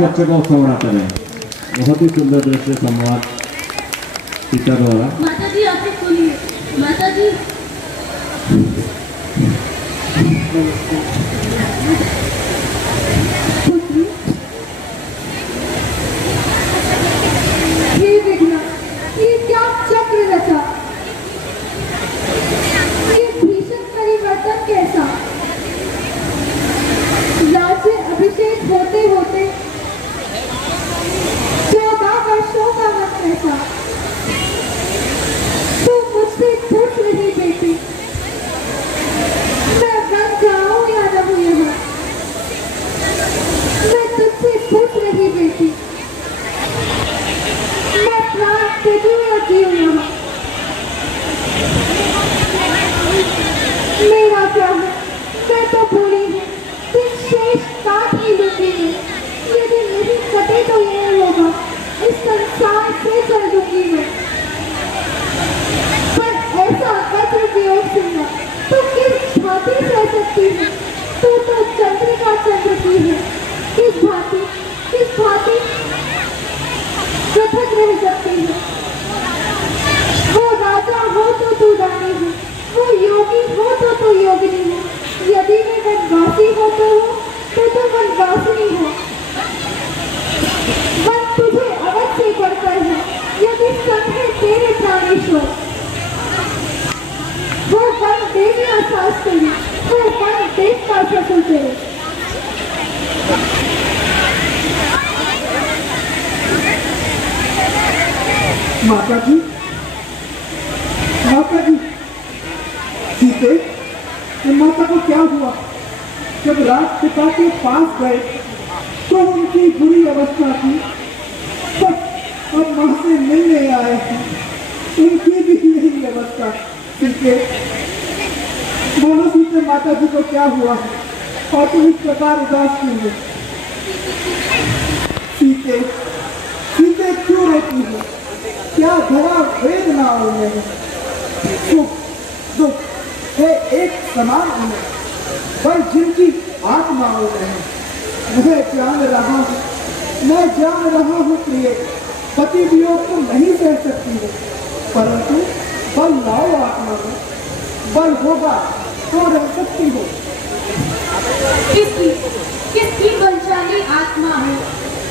पक्ष को सवरा करें। बहुत ही सुंदर दृश्य संवाद पिता द्वारा। माता जी आप सुनिए। माता जी हे विघ्न, ये क्या चक्र रचा, ये भीषण परिवर्तन कैसा। राज्य अभिषेक होते होते 14 वर्षों का वक्त ऐसा। तू मुझसे पूछ रही बेटी, मैं बन जाऊं या रहूं यहाँ। मैं तुझसे पूछ रही बेटी, मैं प्राण त्यजूं या जीऊं यहाँ। मेरा क्या है, मैं तो भूली हूँ, दिन शेष काट ही लूंगी मैं। यदि नहीं कटे तो ये होगा, इस संसार से चल दूंगी मैं। पर ऐसा वज्र वियोग सुनना तो किस भांति सह सकती है। तू तो चंद्रिका चंद्र की है, किस भांति पृथक रह सकती है। वो राजा हो तो तू रानी हो, वो योगी हो तो तू योगिनी हो। यदि वे वनवासी होते हो तो तू वनवासिनी हो। वन तुझे अवध से बढ़कर है, यदि संग है तेरे प्राणेश्वर। वो वन देवियां सास तेरी, वो वन देवता ससुर तेरे। माता जी, सीते, ये माता को क्या हुआ? जब राज पिता के पास गए तो उनकी बुरी अवस्था थी, पर अब मां से मिलने आए हैं, उनकी भी यही अवस्था। सीते, बोलो सीते, माता जी को क्या हुआ है और तुम इस प्रकार उदास क्यों हो? सीते, क्यों रोती हो? क्या धरा वेदनाओं में? सुख दुख है एक समान उन्हें, पर जिनकी आत्माओं में है। मैं जान रहा हूँ प्रिय, पति वियोग तो नहीं सह सकती है, परंतु बल लाओ आत्मा में, बल होगा तो रह सकती हो। किसकी बलशाली आत्मा हो?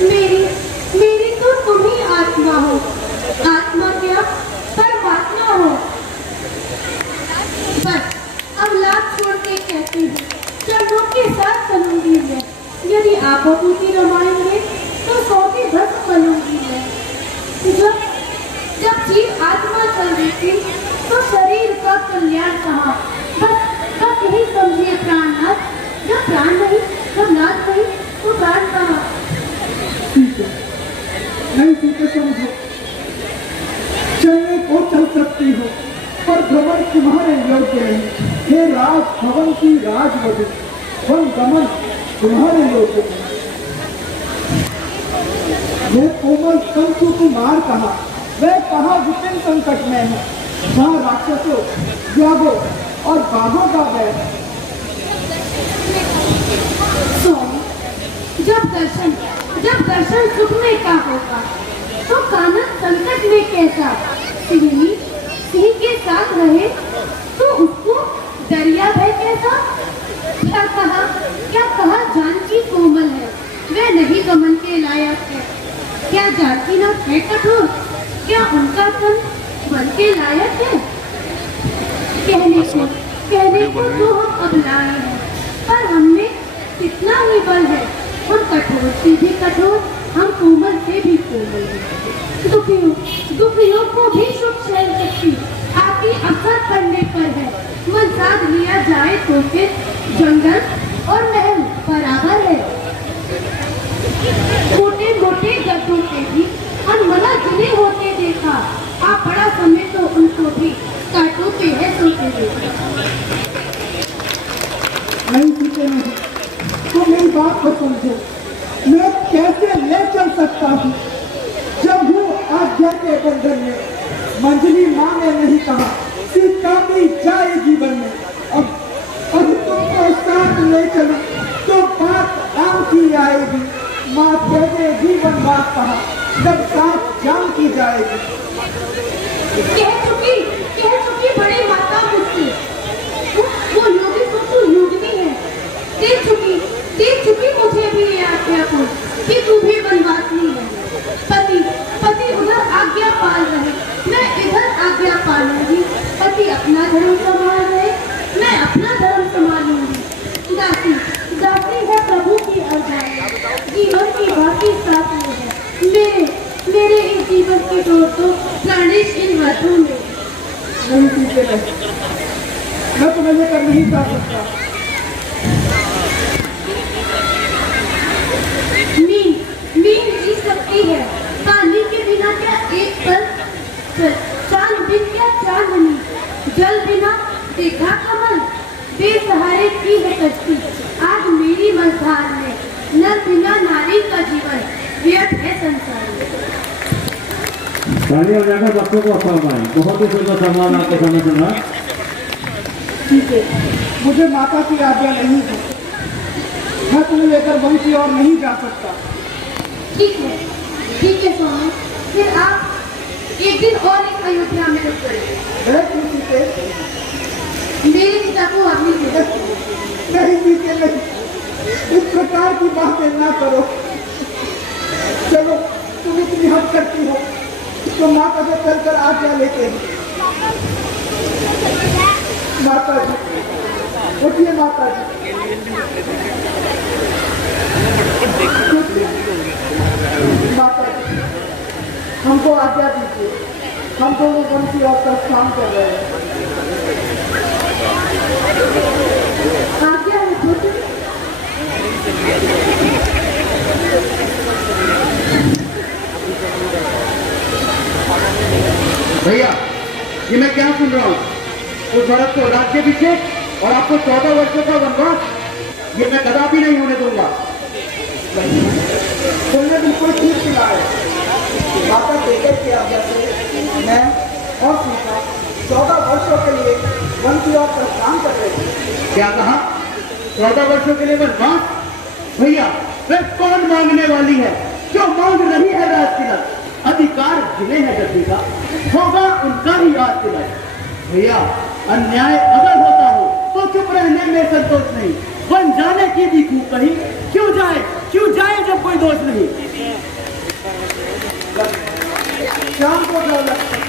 मेरी तो तुम ही आत्मा हो। आत्मा क्या, परमात्मा हो। बस अब लाभ छोड़ के कहती हूँ, चरणों के साथ चलूंगी मैं। यदि आप अपूर्ति रमाएंगे तो 100 के 10 चलूंगी मैं। जब जीव आत्मा चल रही थी तो शरीर का कल्याण कहा। बस यही समझिए प्राणनाथ। जब प्राण नहीं, जब नाथ नहीं, तो प्राण कहा। नहीं सीते, समझो, चलने को चल सकती हो, पर भ्रमण तुम्हारे योग्य नहीं। हे राज भवन की राजवधु, वन गमन तुम्हारे योग्य नहीं। यह कोमल कंसु कुमार कहा, वह कहा विपिन संकट में है, जहाँ राक्षसों, व्याघों और बाघों का बैर है। जब दर्शन सुख में का होगा तो कानन संकट में कैसा। सिंह के साथ रहे तो उसको दरिया भय कैसा। क्या कहा जानकी कोमल है, वह नहीं गमन के लायक है। क्या जानकी ना है कठोर, क्या उनका तन वन के लायक है। कहने को तो हम अब लाए हैं, पर हमने कितना ही बल है। हम कठोर से भी कठोर, हम कोमल से भी कोमल हैं। दुखियों को भी सुख सहन शक्ति आपकी अवसर करने पर है। मन साध लिया जाए तो फिर जंगल और महल बराबर है। मोटे मोटे गद्दों के भी अनमना जिन्हें होते देखा। आप बड़ा समय तो उनको भी कांटों पे है सोते देखा। नहीं सीते, नहीं, तो मेरी बात को समझो। मैं कैसे ले चल सकता हूँ जब हूँ आज्ञा के बंधन में। मंजली माँ ने नहीं कहा सीता भी जाए जीवन में। अब तुमको साथ ले चलो तो बात आम की आएगी। माँ कैसे जीवन बात कहा जब साथ जान की जाएगी। कह चुकी बड़े माता मुझसे, वो योगी तो योगिनी है। दे चुकी मुझे भी ये आज्ञा को कि तू भी वनवासी है। पति उधर आज्ञा पाल रहे, मैं इधर आज्ञा पालूंगी। पति अपना धर्म संभाल रहे, मैं अपना धर्म संभालूंगी। दासी है प्रभु की अर्धांगिनी, जीवन की बाकी साथ में है। मेरे इस जीवन की डोर तो प्राणेश इन हाथों में। नहीं सीते नहीं, मैं तुम्हें लेकर नहीं जा सकता। नींद जी सकती है, पानी के बिना क्या एक पल, चांद बिन क्या चांदनी, जल बिना देखा कमल, बेसहारे की है कश्ती आज मेरी मझधार में। नर बिना नारी का जीवन व्यर्थ है संसार में। तालियां बजाकर बच्चों को अफवाह पाए। बहुत ही सुंदर सम्मान आपके सामने सुना। ठीक है, मुझे माता की आज्ञा नहीं है, मैं तुम्हें लेकर वन की ओर नहीं जा सकता। ठीक है स्वामी, फिर आप एक दिन और एक अयोध्या में रुक करेंगे। मेरे पिता को अभी नहीं सीते नहीं, इस प्रकार की बातें ना करो। चलो, तुम इतनी हद करती हो तो माता से चलकर आज्ञा लेते हैं। माता जी, उठिए माता जी। माता जी, हमको आज्ञा दीजिए, हम दोनों वन की ओर प्रस्थान कर रहे हैं। आज्ञा है पुत्र। भैया, ये मैं क्या सुन रहा हूँ? उस भरत को राज्याभिषेक और आपको 14 वर्षों का वनवास, ये मैं कदापि नहीं होने दूंगा। तुमने बिल्कुल ठीक सुना है। माता बेटे की आज्ञा से मैं और सीता 14 वर्षों के लिए वन की ओर प्रस्थान कर रहे थे। क्या कहा? 14 वर्षों के लिए वनवास? भैया, वे कौन मांगने वाली है? जो मांग रही है राजतिलक, अधिकार जिन्हें है गद्दी का, होगा उनका ही राजतिलक। भैया, अन्याय अगर होता हो तो चुप रहने में संतोष नहीं, बन जाने की भी खूब कही। क्यों जाए जब कोई दोष नहीं। शाम को जाओ लक्ष्मण,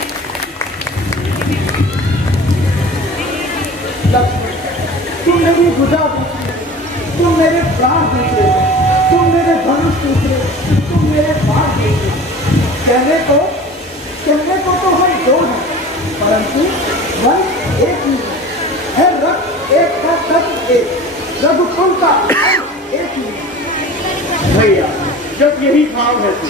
तुम मेरी भुजा दूसरी, तुम मेरे प्राण दूसरे, तुम मेरे धनुष दूसरे, तुम मेरे बाण दूसरे। कहने को तो हम दो हैं, परंतु वन एक ही है। रक्त एक का तत्व एक, रघुकुल का एक ही है। भैया, जब यही भाव है तो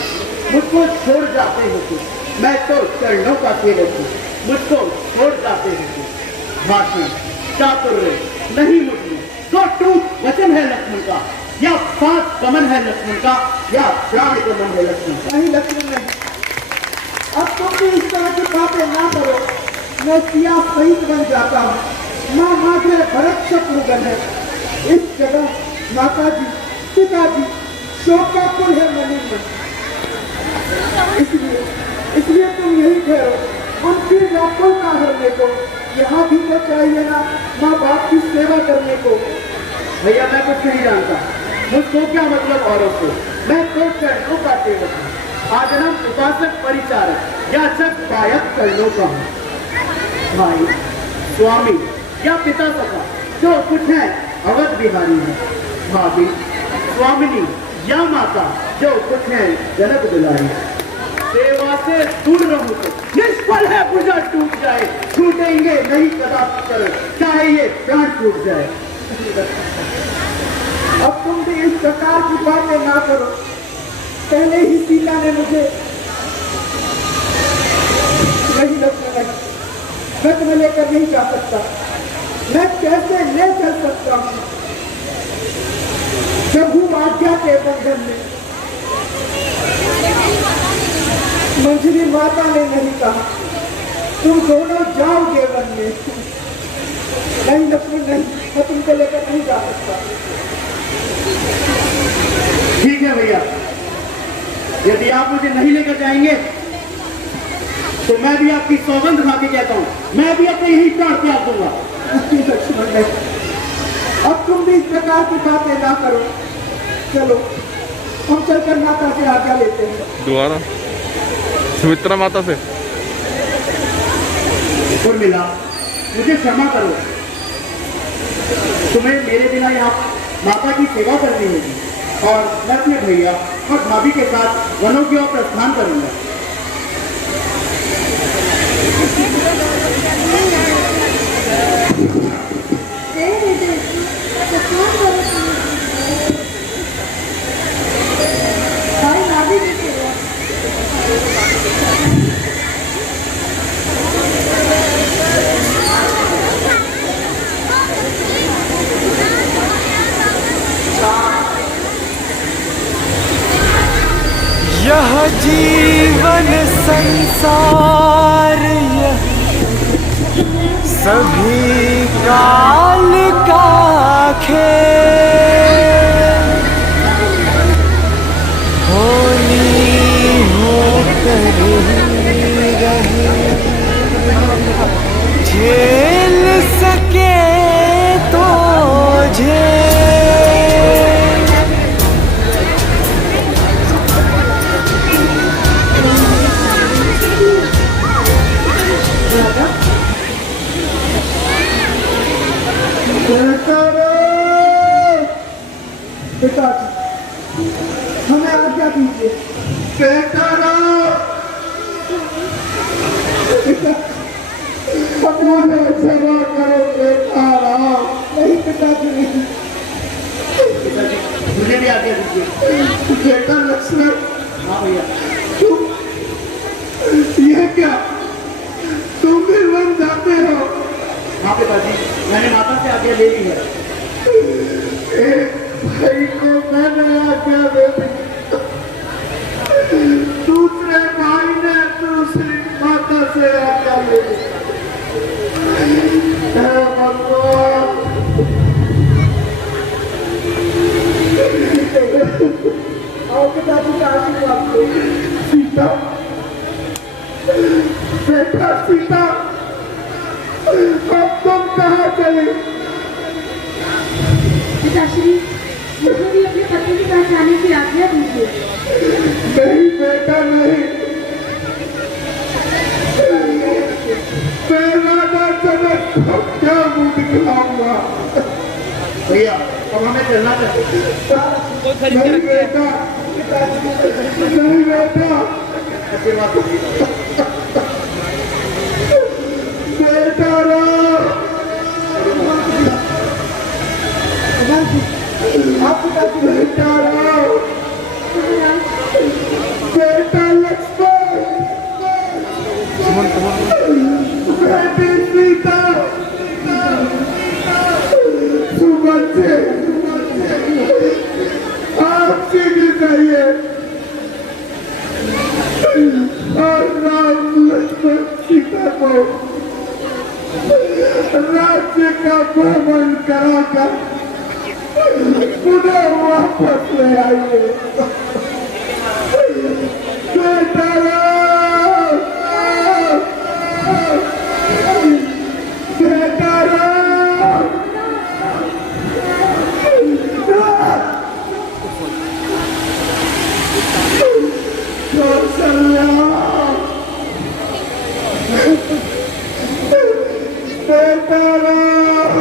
मुझको छोड़ जाते हो तुम, मैं तो चरणों का सेवक हूँ, मुझको छोड़ जाते हो तुम। भाषण चातुर्य नहीं मुझमें, तो टूट वचन है लक्ष्मण का, या 5 गमन है लक्ष्मण का, या प्राण गमन है लक्ष्मण का। नहीं लक्ष्मण नहीं, अब तुम भी इस तरह की बातें ना करो। मैं सिया सहित बन जाता हूँ। माँ माधे भरत शत्रुघ्न है। इस जगह माता जी, पिताजी, शोक का कुल है मनी में। इसलिए तुम यही ठहरो, उनकी व्याकुलता हरने को। यहाँ भी तो चाहिए ना माँ बाप की सेवा करने को। भैया, मैं कुछ नहीं जानता, मुझको क्या मतलब औरों से। मैं तो चरणों का सेवक हूँ, आजन्म उपासक परिचारक याचक गायक चरणों का हूँ। भाई, स्वामी या पिता सखा जो कुछ है अवध बिहारी है। भाभी, स्वामिनी या माता जो कुछ है जनक दुलारी। सेवा से दूर रहो तो निष्फल है, भुजा टूट जाए, छूटेंगे नहीं कदापि कर, चाहे ये प्राण टूट जाए। अब तुम भी इस प्रकार की बातें ना करो। पहले ही सीता ने मुझे नहीं लक्ष्मण, मैं तुम्हें लेकर नहीं जा सकता। मैं कैसे ले चल सकता हूँ जब हूँ आज्ञा के बंधन में। मंजरी माता ने नहीं कहा तुम दोनों जाओगे वन में। नहीं लक्ष्मण नहीं, मैं तुमको लेकर नहीं जा सकता। ठीक है भैया, यदि आप मुझे नहीं लेकर जाएंगे तो मैं भी आपकी सौगंध खा के कहता हूँ, मैं भी अपने यही प्राण त्याग दूंगा। लक्ष्मण ने अब तुम भी इस प्रकार की बातें ना करो। चलो हम चलकर माता से आज्ञा लेते हैं। दोबारा सुमित्रा माता से। उर्मिला, मुझे क्षमा करो, तुम्हें मेरे बिना यहाँ माता की सेवा करनी होगी और मैं अपने भैया और भाभी के साथ वनों की ओर प्रस्थान करूंगा। यह जीवन संसार यह सभी काल का खेल, होनी होकर ही रहे, झेल सके तो झेल। पिताजी हमें आज्ञा दीजिए। हमारे सेवा करो बेटा। नहीं पिताजी नहीं, मुझे भी आज्ञा दीजिए। बेटा लक्ष्मण। हाँ भैया। तुम ये क्या, तुम भी वन जाते हो? हाँ पिताजी, मैंने माता से आज्ञा ले ली है। एक भाई को मैंने आज्ञा दे दी, दूसरे भाई ने दूसरी माता से आज्ञा ले ली। हे भगवान, आओ पिताजी का आशीर्वाद लो। सीता, बेटा सीता, अब तुम कहाँ चले? पिताश्री, मुझे भी अपने पति के पास जाने की आज्ञा दीजिए। नहीं बेटा नहीं, मैं राजा जनक को क्या मुंह दिखलाऊंगा? भैया अब हमें चलना चाहिए। नहीं बेटा, नहीं बेटा, आशीर्वाद दीजिए। बेटा राम, आप बेटा राम, बेटा लक्ष्मण, बेटी सीता, सुबह आप शीघ्र जाइए और राम लक्ष्मण सीता को राज्य का भ्रमण कराकर पुनः वापस ले आइए। बेटा राम, बेटा राम, कौशल्या, बेटा राम,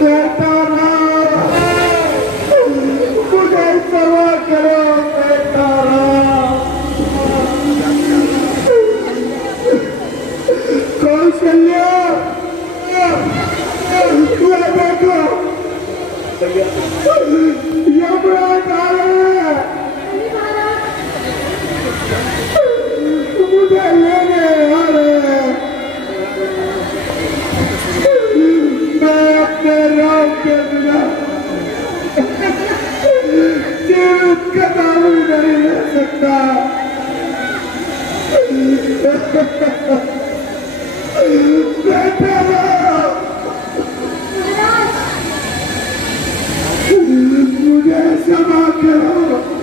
बेटा राम, मुझे सेवा करो बेटा राम। कौशल्या, ये देखो यमराज आ रहे हैं, मुझे लेने आ रहे हैं। मैं अपने राम के बिना जीवित कदम नहीं ले सकता। बेटा राम, मुझे क्षमा करो